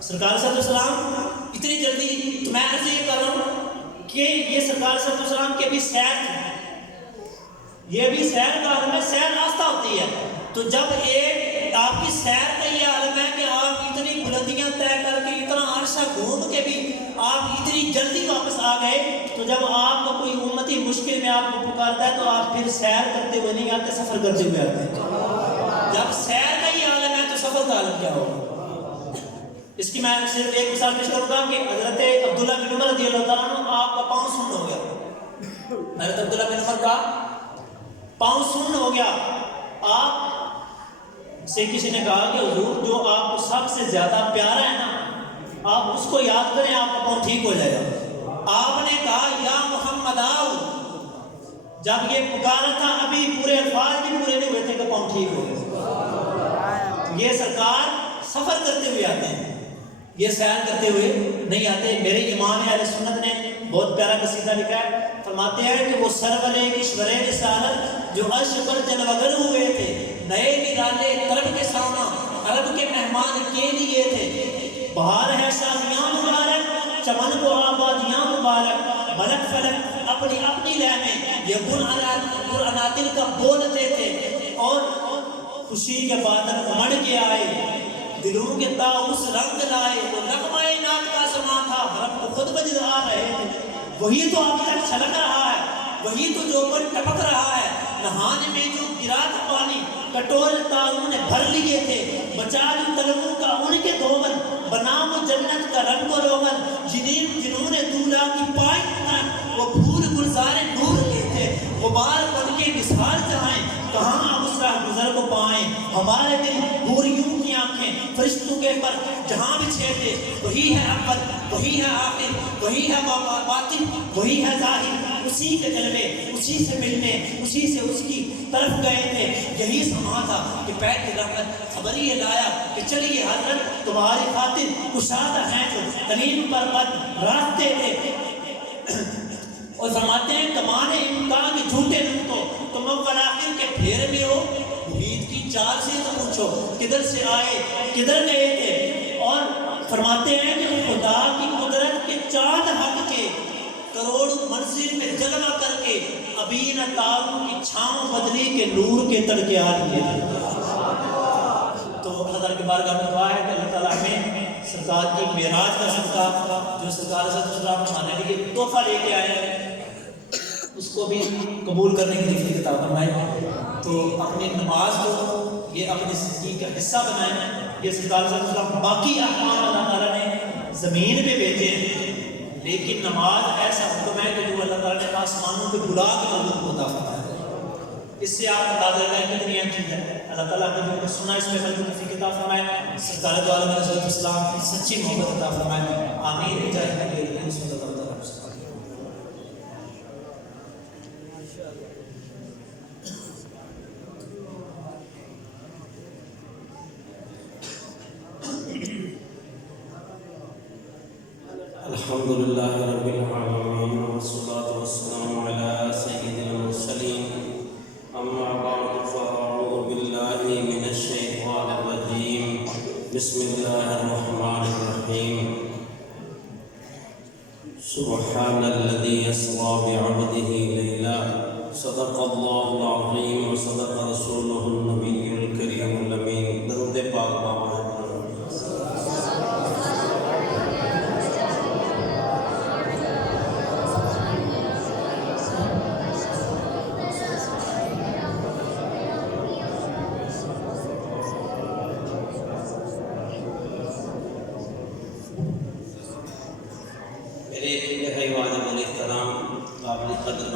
سرکار صلی اللہ علیہ وسلم اتنی جلدی، تو میں عرض یہ کر رہا ہوں کہ یہ سرکار صلی اللہ علیہ وسلم کی بھی سیر تھی، یہ بھی سیر کا عالم ہے، سیر آستہ ہوتی ہے. تو جب ایک آپ کی سیر کا یہ عالم ہے کہ آپ اتنی بلندیاں طے کر کے اتنا عرصہ گھوم کے بھی آپ اتنی جلدی واپس آ گئے، تو جب آپ کا کوئی امتی مشکل میں آپ کو پکارتا ہے تو آپ پھر سیر کرتے ہوئے نہیں آتے، سفر کرتے ہوئے آتے ہیں. جب سیر کا یہ عالم ہے تو سفر کا عالم کیا ہوگا؟ اس کی میں صرف ایک مثال پیش کروں گا کہ حضرت عبداللہ بن عمر رضی اللہ تعالیٰ عنہ آپ کا پاؤں سن ہو گیا. حضرت عبداللہ بن عمر کا پاؤں سن ہو گیا. آپ سے کسی نے کہا کہ حضور جو آپ کو سب سے زیادہ پیارا ہے نا، آپ اس کو یاد کریں، آپ کا پاؤں ٹھیک ہو جائے گا. آپ نے کہا یا محمد آؤ. جب یہ پکارا تھا ابھی پورے الفاظ بھی پورے نہیں ہوئے تھے کہ پاؤں ٹھیک ہو گئے. یہ سرکار سفر کرتے ہوئے آتے ہیں، یہ سیر کرتے ہوئے نہیں آتے. میرے امام اہل سنت نے بہت پیارا قصیدہ لکھا ہے. فرماتے ہیں کہ وہ سرورے کشور رسالت جو عرش پر جلوگر ہوئے تھے، نئے نرالے طرب کے ساماں عرب کے مہمان کے لیے تھے. بہار ہے شادیاں مبارک، چمن کو آبادیاں مبارک، ملک فلک اپنی اپنی لہ میں یہ عناطل کا بولتے تھے. اور خوشی کے بادل مڑ کے آئے، دلوں کے طاؤس رنگ لائے. وہ نغمہ نات کا سما تھا، رب کو خود بجد آ رہے تھے. وہی تو اب تک چھلک رہا ہے، وہی تو جو پر ٹپک رہا ہے. نہانے میں جو گرا تھا پانی، کٹور تاروں نے بھر لیے تھے. بچا جو تلووں کا ان کے دھوبن، بنا وہ جنت کا رنگ و روغن جنہوں نے دولہا کی پائیں وہ پھول گلزار نور کے تھے، غبار بن کے نثار جہائیں کہاں اب اس راہ گزر کو پائیں، ہمارے دل حوریوں کی آنکھیں فرشتوں کے پر جہاں بچھے تھے، وہی ہے اول وہی ہے آخر وہی ہے باطن وہی ہے ظاہر، اسی کے جلوے اسی سے ملنے اسی سے اس کی طرف گئے تھے، یہی سما تھا کہ پید رحمت خبر یہ لایا کہ چلیے حضرت تمہاری خاطر کشادہ ہیں جو ترین پر بد راستے تھے، اور فرماتے ہیں کمانے امکان کے جھوٹے نقطوں تم اول آخر کے پھیر میں ہو، محیط کی چال سے تو پوچھو کدھر سے آئے کدھر گئے تھے، اور فرماتے ہیں کہ خدا کی قدرت کے چاند حق کے کروڑ منزل میں جلوہ کر کے ابھی نہ تاروں کی چھاؤں بدلی کے نور کے تڑکے آ لیے، تو اللہ تعالیٰ کی بارگاہ میں دعا ہے کہ اللہ تعالیٰ ہمیں سرکار کی معراج کا صدقہ جو سرکار صلی اللہ علیہ وسلم ہمارے لیے تحفہ لے کے آئے ہیں اس کو بھی قبول کرنے کی توفیق عطا فرمائے، تو اپنی نماز کو یہ اپنی زندگی کا حصہ بنائیں، یہ سرکار صلی اللہ علیہ وسلم باقی احکام اللہ تعالیٰ نے زمین پہ بھیجے ہیں، لیکن نماز ایسا حکم ہے کہ جو اللہ تعالیٰ نے آسمانوں پہ بلا کے لوگوں کو عطا فرمایا، اس سے آپ اندازہ لگائیں کتنی اہم چیز ہے، اللہ تعالیٰ نے جو سنا اس میں بلکہ توفیق عطا فرمائے، سرکار دو عالم رسول اسلام کی سچی محبت عطا فرمائے، آمین جائے نبی کریم صلی اللہ علیہ وسلم۔ الحمد لله رب العالمين والصلاة والسلام على سيد المرسلين، أما بعد فأعوذ بالله من الشيطان الرجيم، بسم الله الرحمن الرحيم، سبحان الذي أسرى بعبده ليلا، صدق الله العظيم وصدق رسوله النبي الكريم الأمين، درود پاک بابا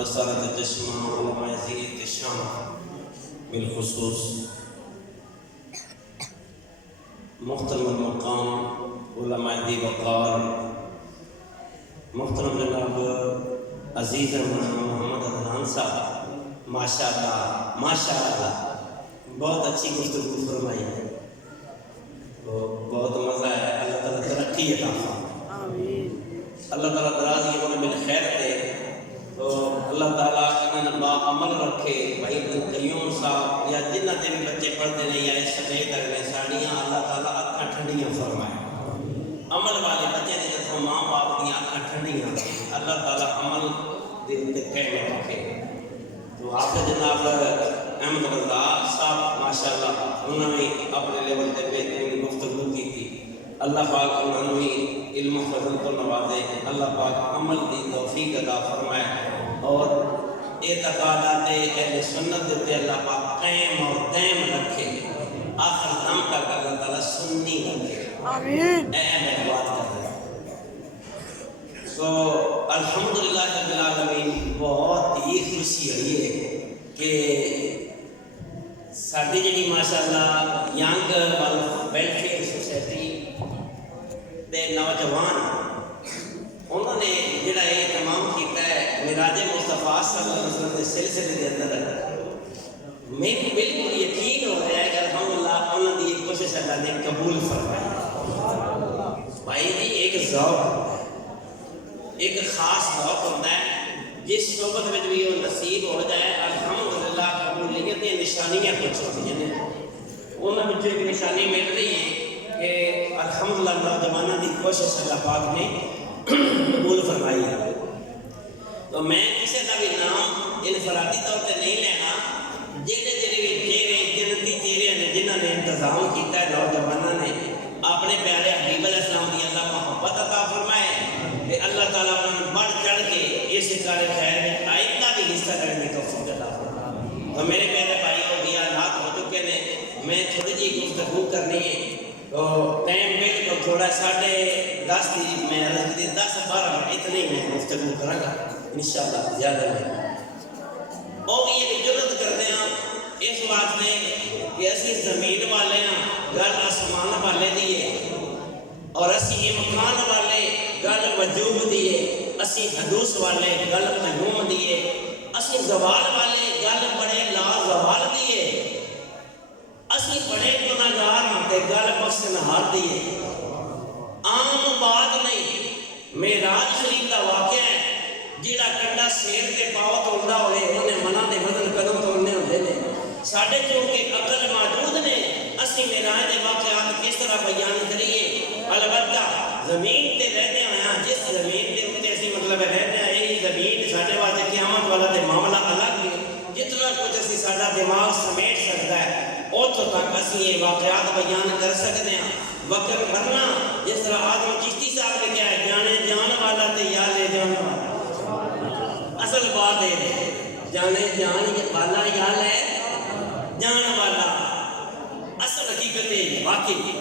وسارت جسم علماء زیت شام بالخصوص محترم المقام علماء دی وقار محترم جناب عزیز محمد عدنان صاحب، ماشاءاللہ بہت اچھی گفتگو فرمائی ہے، بہت مزہ ہے، اللہ تعالیٰ ترقی عطا فرمائے، اللہ تعالیٰ دراز یہ من خیر دے، تو اللہ تعالیٰ انہیں با عمل رکھے، بھائی ابن قیوم صاحب یا جنہ دے بھی بچے پڑھتے ہیں یا اس سمیت کرنے ساڑیاں اللہ تعالیٰ اکھاں ٹھنڈیاں فرمائے، عمل والے بچے دے جتوں ماں باپ دیا اکھاں ٹھنڈیاں، اللہ تعالیٰ عمل دل کے قائم رکھے، تو حافظ جناب احمد رضا صاحب ماشاءاللہ انہوں نے اپنے لیول دے بہترین گفتگو کی تھی، اللہ پاک انہوں نے علم و فضل کو نوازے، اللہ پاک عمل دی توفیق عطا فرمائے، اور اعتقادات اہل سنت دیتے اللہ پاک قائم اور دائم رکھے، آخر دم تک اللہ تعالیٰ سنی رکھے، آمین، اہم بات کر رہے ہیں۔ تو الحمدللہ رب العالمین بہت ہی خوشی ہوئی ہے کہ ساڑھی جنی ماشاءاللہ ینگ ویلفیئر سوسائٹی دے نوجوان انہوں نے جڑا یہ تمام کیتا ہے معراج مصطفیٰ صلی اللہ علیہ وسلم کے سلسلے کے اندر، میں بالکل یقین ہو رہا ہے کہ الحمدللہ انہوں نے یہ کوشش اللہ نے قبول فرمائی، بھائی جی ایک ذوق ایک خاص ذوق ہوتا ہے، جس صحبت میں بھی وہ نصیب ہو جائے الحمدللہ قبولیت کی نشانیاں کچھ ہوتی ہیں، انہوں نے ایک نشانی مل رہی ہے کہ الحمدللہ نوجوانوں کی کوشش اللہ پاک نے قبول فرمائی ہے، تو میں کسی کا بھی نام انفرادی طور پر نہیں لینا، جہے بھی چہرے جنتی چہرے نے جنہوں نے انتظام کیا ہے نوجوانوں نے اپنے پیارے حبیب علیہ السلام کی اللہ محبت عطا فرمائے کہ اللہ تعالیٰ انہوں بڑھ چڑھ کے اس کار خیر میں آئندہ بھی حصہ لینے کی توفیق عطا فرمائے، تو میرے پیارے بھائی اور حالات ہو چکے ہیں، میں تھوڑی جی گفتگو کرنی ہے، تو ٹائم بالکل تھوڑا تھوڑا 10:30 کی میں عرض کی 10-12 منٹ اتنے ہی میں گفتگو کروں گا انشاءاللہ زیادہ نہیں وہ بھی ایک جرت کرتے ہیں اس واسطے کہ اسی زمین والے ہیں گل آسمان والے دیے اور اسی امکان والے گل وجوب دیے اسی حدوث والے گل قیوم دیے اسی زوال والے گل بڑے لا زوال دیے اسی بڑے گناہگار ہاں تے گل بخش نہار دیے عام بات نہیں معراج شریف کا واقعہ ہے جیڑا کنڈا سیر تے پاؤ تولدا ہوئے انہیں منہ دے بدن قدم تولنے ہوندے نے ساڈے چونکہ عقل موجود نے اسی معراج دے واقعات کس طرح بیان کریے البتہ زمین تے رہنے آیا جس زمین تے اوتے اسی مطلب رہنے آئے یہی زمین ساڈے واسطے قیامت والا تے معاملہ الگ ہے جتنا کچھ اسی ساڈا دماغ سمیٹ سکتا ہے اتوں تک اسی یہ واقعات بیان کر سکتے ہیں وقت ورنہ جس طرح آدم چشتی صاحب نے کیا ہے جانے جان والا تے یا لے جان والا اصل بات ہے جانے جان والا یا لے جان والا اصل حقیقت ہے واقعی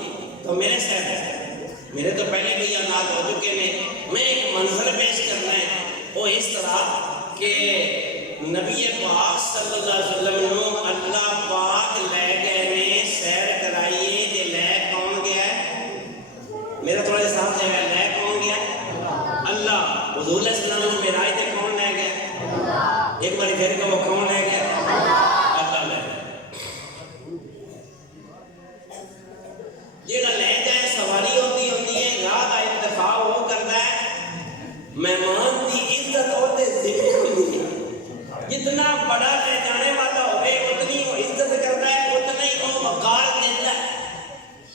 تو میرے صاحب میرے تو پہلے بھی یاد ہو چکے میں ایک منظر پیش کرنا ہے وہ اس طرح کہ نبی پاک صلی اللہ علیہ وسلم نو اللہ پاک لے گئے نے سیر کرائیے تے لے کون گیا ہے میرا تھوڑا جا ساتھ جائے گا لے کون گیا ہے اللہ حضور علیہ السلام نے معراج تے کون لے گیا ایک بار پھر کہ وہ کون لے گیا اللہ لے جیڑا لے جائے سواری ہوتی ہے راہ کا انتخاب وہ کرتا ہے مہمان کی عزت ہوتے ذمہ ہوتی ہے جتنا بڑا لے جانے والا ہوئے اتنی وہ عزت کرتا ہے اتنا ہی وہ وقار دیتا ہے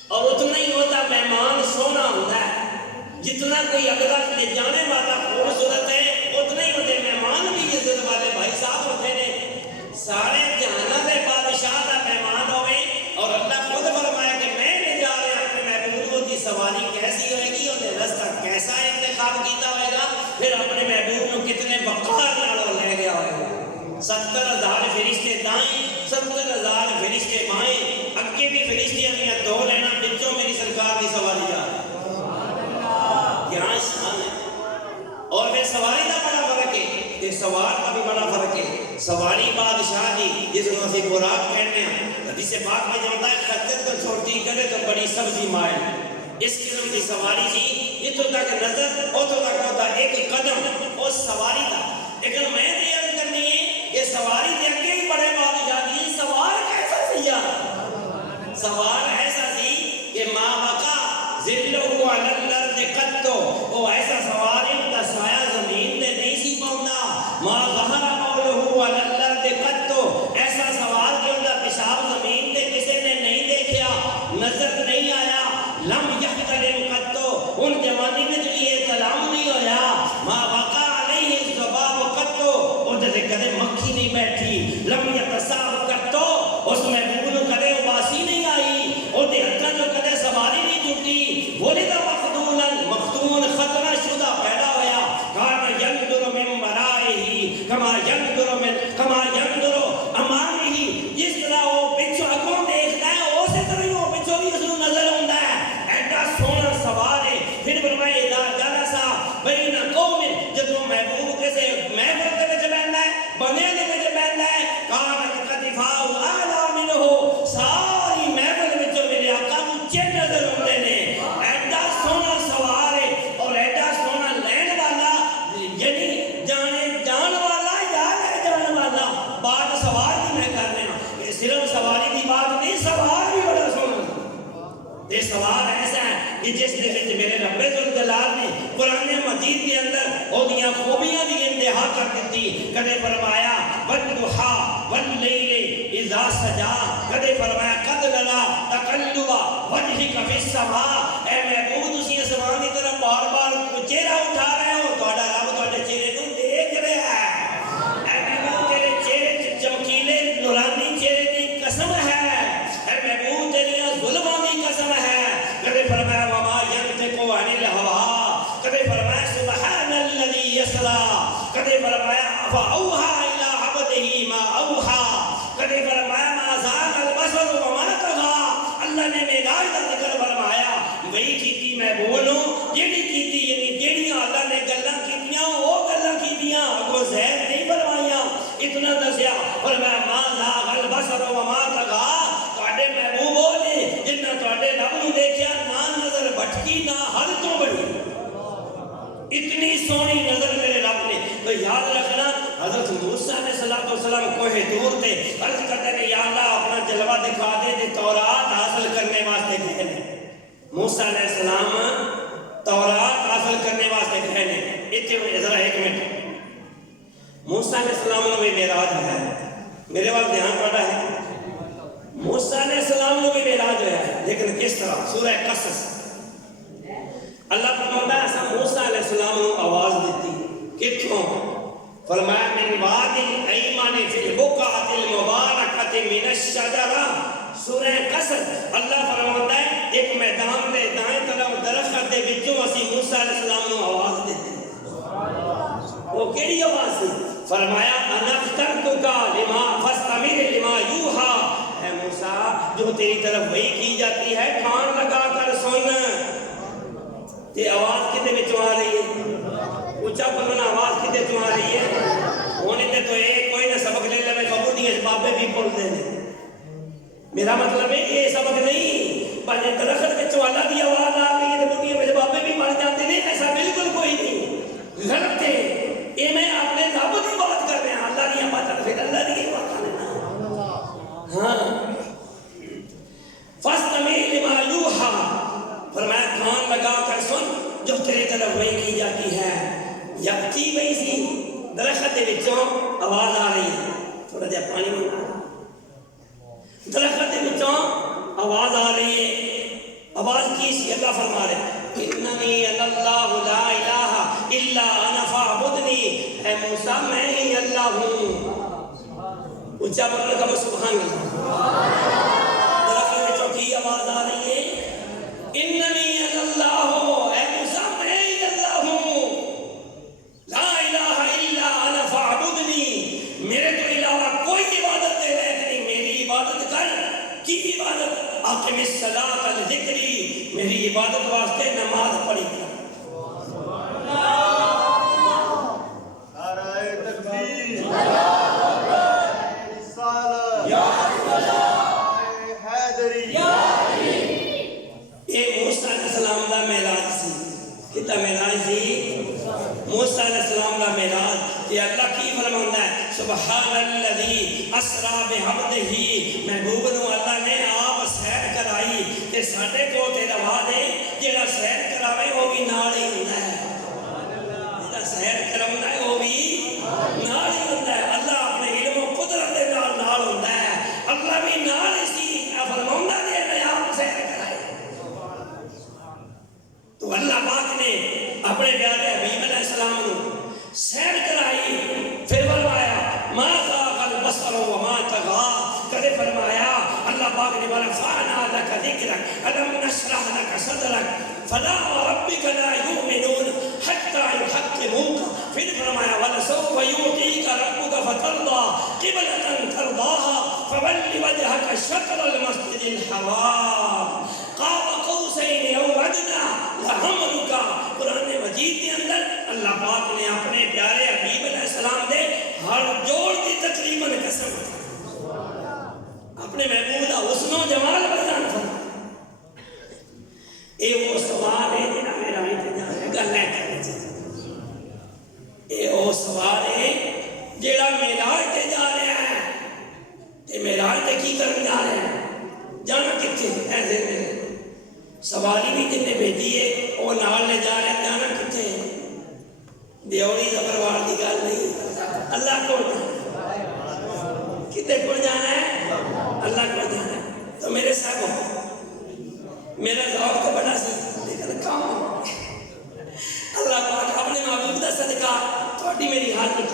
اور اتنا ہی ہوتا مہمان سونا ہوتا ہے جتنا کوئی اگلا لے جانے والا خوبصورت ہے اتنا ہی ہوتے مہمان بھی عزت والے بھائی صاحب ہوتے ہیں سارے جہانہ دے بادشاہ کا مہمان ہوئے اور اللہ خود فرمایا کہ میں لے جا رہے ہیں اپنے محبوب کی سواری کیسی ہوئے گی انہیں رستہ کیسا انتخاب کیتا ہوئے گا پھر اپنے محبوب کو کتنے وقار نالوں لے گیا ہوئے گا 70,000 فرشتے دائیں 70,000 فرشتے بائیں اگے بھی فرشتے ہمیں دو لینا بچوں میری سرکار کی سواری جا یہاں شان ہے اور پھر سواری کا بڑا فرق ہے کہ سوار کا بھی بڑا فرق ہے سواری بادشاہ جی جس کو اسی براق کہنے ہیں حدیث پاک میں جانتا ہے خطر تو چھوٹی کرے تو بڑی سبزی مائل اس قسم کی سواری جی اتوں تک نظر اتوں تک ہوتا ایک قدم اس سواری کا لیکن میں دیار کرنی ہے یہ سواری دے کے ہی بڑے بادشاہ دی سوار کیسا سیا سوار ایسا سی کہ ما وقع ذلہ علی الارض قط وہ ایسا سوار ان کا سایہ زمین تے نہیں سی پاؤندا ما ظہر قولہ علی الارض قط ایسا سوار کہ ان کا پیشاب زمین تے کسی نے نہیں دیکھا نظر نہیں آیا لم یحتلم قط ان جوانی میں جو یہ کلام نہیں ہویا ما وقع علیہ الذباب قط ادھر کدے مکھی نہیں بیٹھی لم یتصاب قط اس میں بگلو کدے اباسی نہیں آئی ادھر ہتھاں جو کدے سواری نہیں ٹوٹی ولد مخدونا مختون خطرہ شدہ پیدا ہویا کان ینظر من ورائہ کما ینظر امامہ جس طرح وہ پچھو اگوں دیکھتا ہے اسی طرح وہ پچھو بھی اس کو نظر ہوندا ہے ایڈا سونا سوار ہے پھر فرمائے اذا جلسا بین قوم جب وہ محبوب کیسے محفل کے وچ بیٹھتا ہے بنے دے وچ بیٹھتا ہے کان قطفاء اعلی منہ ساری محفل وچ میرے آقا اونچے نظر ہوندے نے ایڈا سونا سوار ہے اور ایڈا سونا لین والا یعنی جان والا یا لے جان والا بات سوار کی میں کرنے ہاں صرف سواری کی بات نہیں سوار بھی بڑا سونا یہ سوال ایسا ہے کہ جس دے وچ میرے رب ذوالجلال نے قرآن مجید کے اندر وہ دیاں خوبیاں دی انتہا کر دیتی کدے فرمایا والضحیٰ واللیل اذا سجا کدے فرمایا قد لنا تقلب وجہک فی السماء اے محبوب تسی آسمان کی طرف بار بار چہرہ اٹھا رہے ہو تہاڈا رب تہاڈے چہرے کو دیکھ رہا ہے اے محبوب تیرے چہرے چمکیلے نورانی چہرے کی قسم ہے اے محبوب تیریاں ظلموں کی قسم ہے کدے فرمایا وما ينطق عن الهوى کدے فرمایا سبحان الذي يسرى کدے فرمایا فاوحى الى عبده ما اوحى کدے فرمایا ما زاغ البصر وما طغى اللہ نے معراج کا ذکر فرمایا وہی کیتی محبوب جیڑی کیتی یعنی جیڑیاں اللہ نے گلاں کیتیاں وہ گلاں کیتیاں اگوں زہر نہیں فرمائیاں اتنا دسیا فرمایا ما ذاق البصر وما طغى تواڈے محبوب ہو نے جنہاں تواڈے رب نو دیکھیا نہ نظر بھٹکی نہ حد تو بڑی اتنی سونی نظر میرے رب نے تو یاد رکھنا حضرت موسیٰ علیہ السلام کوہ طور تے عرض کرتے ہیں یا اللہ اپنا جلوہ دکھا دے تورات حاصل کرنے واسطے گئے نے موسیٰ علیہ السلام تورات حاصل کرنے واسطے گئے نے اتنے ذرا ایک منٹ موسیٰ علیہ السلام نے بھی معراج ہے میرے وال دھیان پڑا ہے موسیٰ علیہ السلام نے بھی معراج ہے لیکن کس طرح سورہ قصص اللہ فرماتا ہے ایسا موسیٰ علیہ السلام نے آواز دیتی کتھوں فرمایا من بعد الایمان فی البقعۃ المبارکۃ من الشجرہ سورہ قصص اللہ فرماتا ہے ایک میدان دے دائیں طرف درخت دے وچوں اسی موسیٰ علیہ السلام نے آواز دیتی وہ کیڑی آواز تھی فرمایا انا اخترتک لما فاستمع لما یوحی اے موسیٰ جو تیری طرف وحی کی جاتی ہے کان لگا کر سن یہ آواز کدے وچوں آ رہی ہے اونچا بولنا آواز کدے وچوں آ رہی ہے ہونے تے تو ایک کوئی نہ سبق لے لے کبوتری بابے بھی بول دے میرا مطلب ہے یہ سبق نہیں پر درخت وچوں اللہ دی آواز آ گئی تے بوٹیاں وچ بابے بھی مر جاتے ہیں ایسا بالکل کوئی نہیں غلط ہے یہ میں اپنے رب کی بات کر رہا ہوں اللہ کی بات پھر اللہ کی بات کر رہا ہاں فاستمع لما یوحی فرمایا کان لگا کر سن جو تیرے طرف وحی کی جاتی ہے جب کی وحی سی درخت دے وچوں آواز آ رہی ہے تھوڑا جہا پانی منگا درخت دے وچوں آواز آ رہی ہے آواز کی سی اللہ فرما رہے اننی اللہ لا الہ الا انا فاعبدنی اے موسیٰ میں ہی اللہ ہوں اونچا بولنے کا سبحان اللہ درخت وچوں کی آواز آ رہی ہے اننی اللہ اے موسیٰ میں ہی اللہ ہوں لا الہ الا انا فاعبدنی میرے تو علاوہ کوئی عبادت دے رہے نہیں میری عبادت کر کی عبادت اقم الصلاۃ لذکری میری عبادت واسطے نماز پڑھی کر نعرہ تکبیر رسالت یا حیدری یہ موسیٰ علیہ السلام دا معراج سی کتا معراج سی موسیٰ علیہ السلام دا معراج کہ اللہ کی فرماندا ہے سبحان الذی اسرا بعبدہ محبوب نو اللہ نے آپ سیر کرائی تے ساڈے کو تے روا دے جڑا سیر کراوے وہ بھی نال ہی ہوندا ہے جڑا سیر کراوندا ہے وہ بھی نال ہی ہوندا ہے اللہ اپنے علم و قدرت دے نال ہوندا ہے اللہ بھی نال ہی سی فرماندا ہے نے آپ سیر کرائے تو اللہ پاک نے اپنے پیارے حبیب علیہ السلام کو سیر کرائی پھر فرمایا ما ذاق البصر وما طغى کدے فرمایا اللہ پاک نے ورفعنا لك ذکرک الم نشرح لك صدرک فلا وربك لا يؤمنون حتى يحكموك پھر فرمایا ولسوف يعطيك ربك فترضى قبلة ترضاها فول وجهك شطر المسجد الحرام قاب قوسین او ادنی لعمرک قرآن مجید کے اندر اللہ پاک نے اپنے پیارے حبیب علیہ السلام دے ہر جوڑ دی تقریباً قسم اپنے محبوب دا حسن و جمال بیان فرمایا اے وہ سوال ہے جنہاں میرا انتظار ہے گل ہے اے وہ سوال ہے جڑا معراج تے جا رہا ہے تے معراج تے کی کرن جا رہا ہے جانا کتنے ایسے میرے سواری بھی جن نے بھیجی ہے وہ نال لے جا رہے جانا کتنے دیوڑی زبروار کی گل نہیں اللہ کو کتنے کو جانا ہے اللہ کو جانا ہے تو میرے صاحب میرا ذوق تو بڑا سی لیکن کام اللہ پاک اپنے محبوب کا صدقہ تھوڑی میری حاضری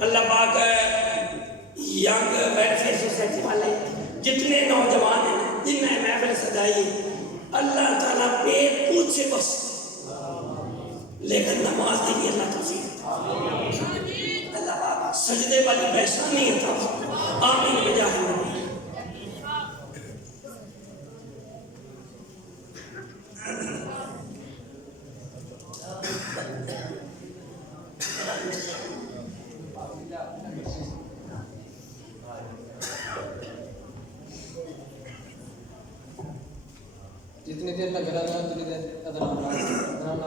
اللہ پاک ینگ ویلفیئر سوسائٹی والے جتنے نوجوان ہیں جن نے محفل سجائی اللہ تعالیٰ پہ پوچھے بس لیکن نماز دیکھیے اللہ توفیق اللہ پاک سجدے والی پریشانی عطا آمین بجاہ نبی دیر لگ رہا تھا تھوڑی دیر درود اللہ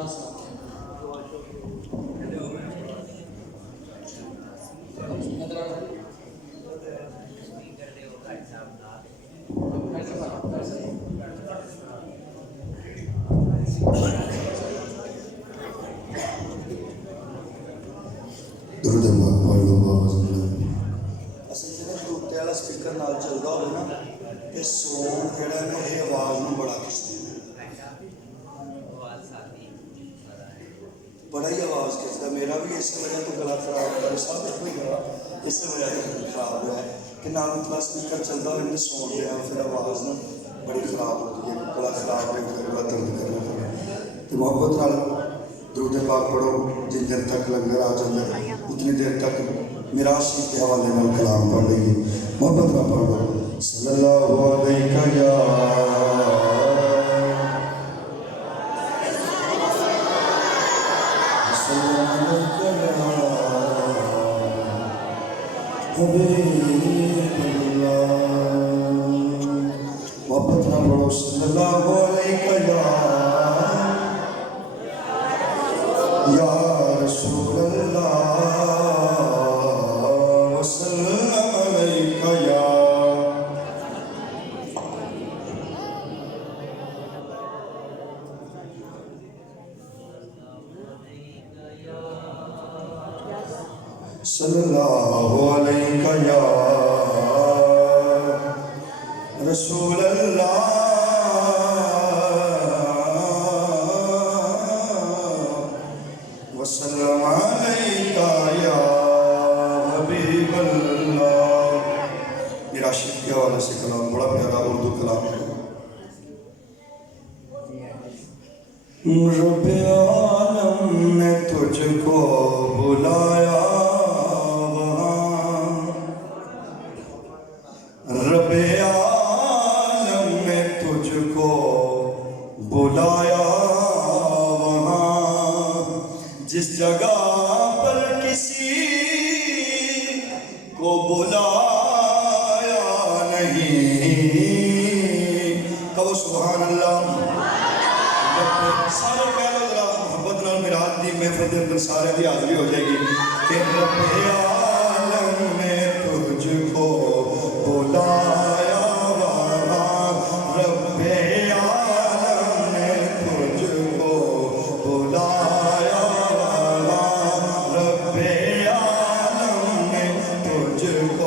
اصل جب ٹوٹے والا سپیکر نال چلتا ہوئے نا یہ سون جڑا ہے یہ آواز میں بڑا کھچتی بڑا ہی آواز کھچتا میرا بھی اس وجہ تو گلا خراب ہے سب کوئی گلا اس وجہ سے خراب ہوا ہے کہ نہ مطلب سپیکر چلتا ہوئے میں سون گیا پھر آواز نا بڑی خراب ہوتی ہے گلا خراب ہے گلا درد کرنا پڑا تو محبت نال درود پاک پڑھو جن دیر تک لنگر آ جائے اتنی دیر تک میراث شریف کے حوالے نال کلام پڑھ لئیے محبت نہ پڑھو صلی اللہ علیہ یا حبیب اللہ محبت نہ پڑھو صلی اللہ علیہ یا رسول اللہ وسلم علیکہ یا صلی اللہ علیکہ یا رسول اللہ وسلم علیکہ یا حبیب اللہ میرا شیخ کے حوالے سے کلام بڑا پیارا اردو کلام ہے رب عالم نے تجھ کو بلایا وہاں رب عالم نے تجھ کو بلایا جس جگہ پر کسی کو بلایا نہیں کہو سبحان اللہ سارے کہہ لو ذرا محبت نال میرا دی محفل دے اندر سارے دی حاضری ہو جائے گی کہ رب